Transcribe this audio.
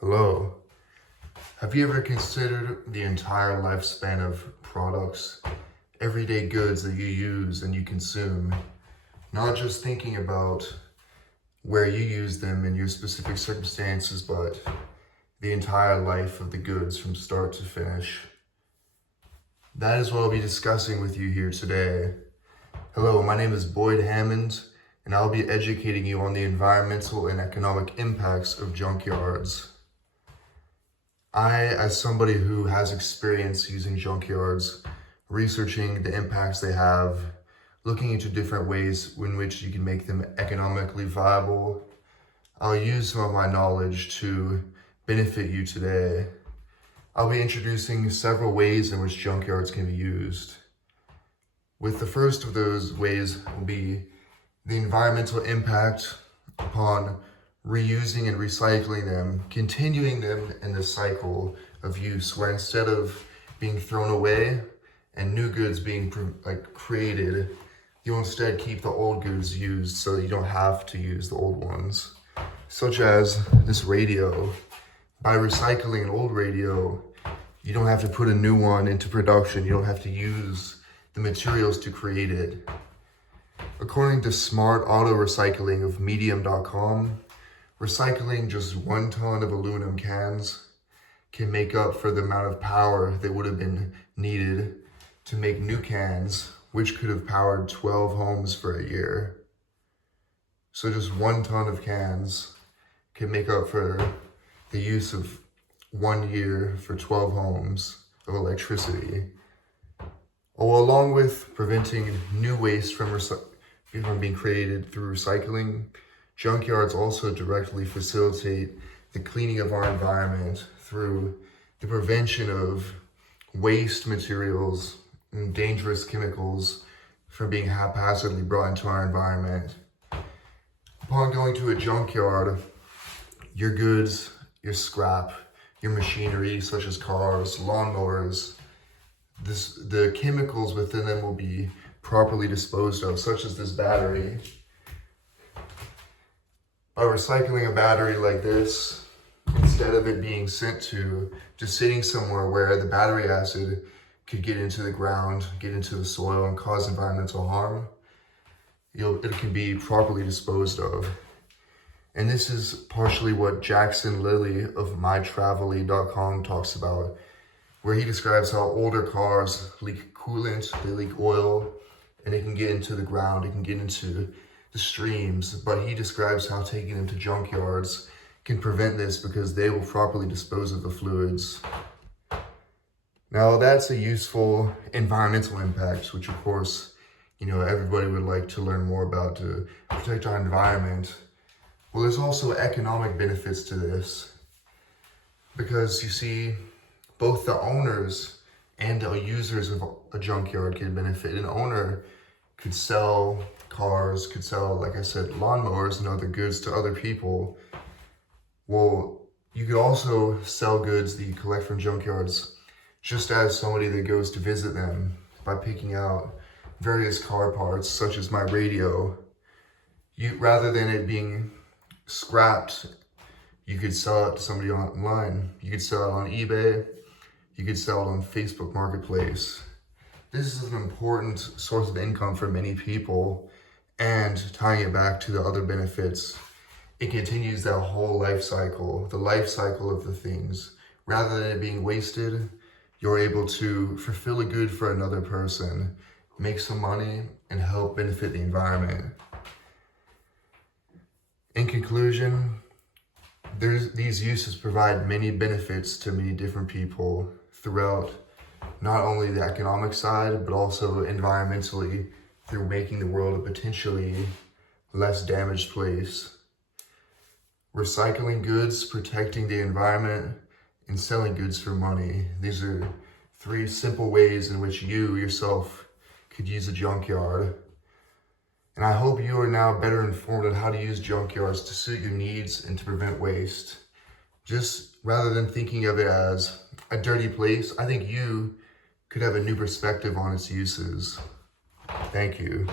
Hello. Have you ever considered the entire lifespan of products, everyday goods that you use and you consume? Not just thinking about where you use them in your specific circumstances, but the entire life of the goods from start to finish. That is what I'll be discussing with you here today. Hello, my name is Boyd Hammond, and I'll be educating you on the environmental and economic impacts of junkyards. I, as somebody who has experience using junkyards, researching the impacts they have, looking into different ways in which you can make them economically viable, I'll use some of my knowledge to benefit you today. I'll be introducing several ways in which junkyards can be used. With the first of those ways will be the environmental impact upon reusing and recycling them, continuing them in the cycle of use, where instead of being thrown away and new goods being created, you'll instead keep the old goods used so that you don't have to use the old ones. Such as this radio. By recycling an old radio, you don't have to put a new one into production. You don't have to use the materials to create it. According to Smart Auto Recycling of Medium.com, recycling just 1 ton of aluminum cans can make up for the amount of power that would have been needed to make new cans, which could have powered 12 homes for a year. So just 1 ton of cans can make up for the use of 1 year for 12 homes of electricity. Along with preventing new waste from being created through recycling, junkyards also directly facilitate the cleaning of our environment through the prevention of waste materials and dangerous chemicals from being haphazardly brought into our environment. Upon going to a junkyard, your goods, your scrap, your machinery such as cars, lawnmowers, the chemicals within them will be properly disposed of, such as this battery. By recycling a battery like this, instead of it being sent to just sitting somewhere where the battery acid could get into the ground, get into the soil, and cause environmental harm, it can be properly disposed of. And this is partially what Jackson Lilly of MyTravelly.com talks about, where he describes how older cars leak coolant, they leak oil, and it can get into the ground, it can get into the streams, but he describes how taking them to junkyards can prevent this because they will properly dispose of the fluids. Now that's a useful environmental impact, which of course, everybody would like to learn more about to protect our environment. Well, there's also economic benefits to this, because you see, both the owners and the users of a junkyard can benefit. An owner could sell cars, could sell, like I said, lawnmowers and other goods to other people. Well, you could also sell goods that you collect from junkyards just as somebody that goes to visit them by picking out various car parts, such as my radio. Rather than it being scrapped, you could sell it to somebody online. You could sell it on eBay. You could sell it on Facebook Marketplace. This is an important source of income for many people, and tying it back to the other benefits, it continues that whole life cycle, the life cycle of the things. Rather than it being wasted, you're able to fulfill a good for another person, make some money, and help benefit the environment. In conclusion, these uses provide many benefits to many different people throughout not only the economic side, but also environmentally, through making the world a potentially less damaged place. Recycling goods, protecting the environment, and selling goods for money. These are 3 simple ways in which you yourself could use a junkyard. And I hope you are now better informed on how to use junkyards to suit your needs and to prevent waste. Just rather than thinking of it as a dirty place, I think you could have a new perspective on its uses. Thank you.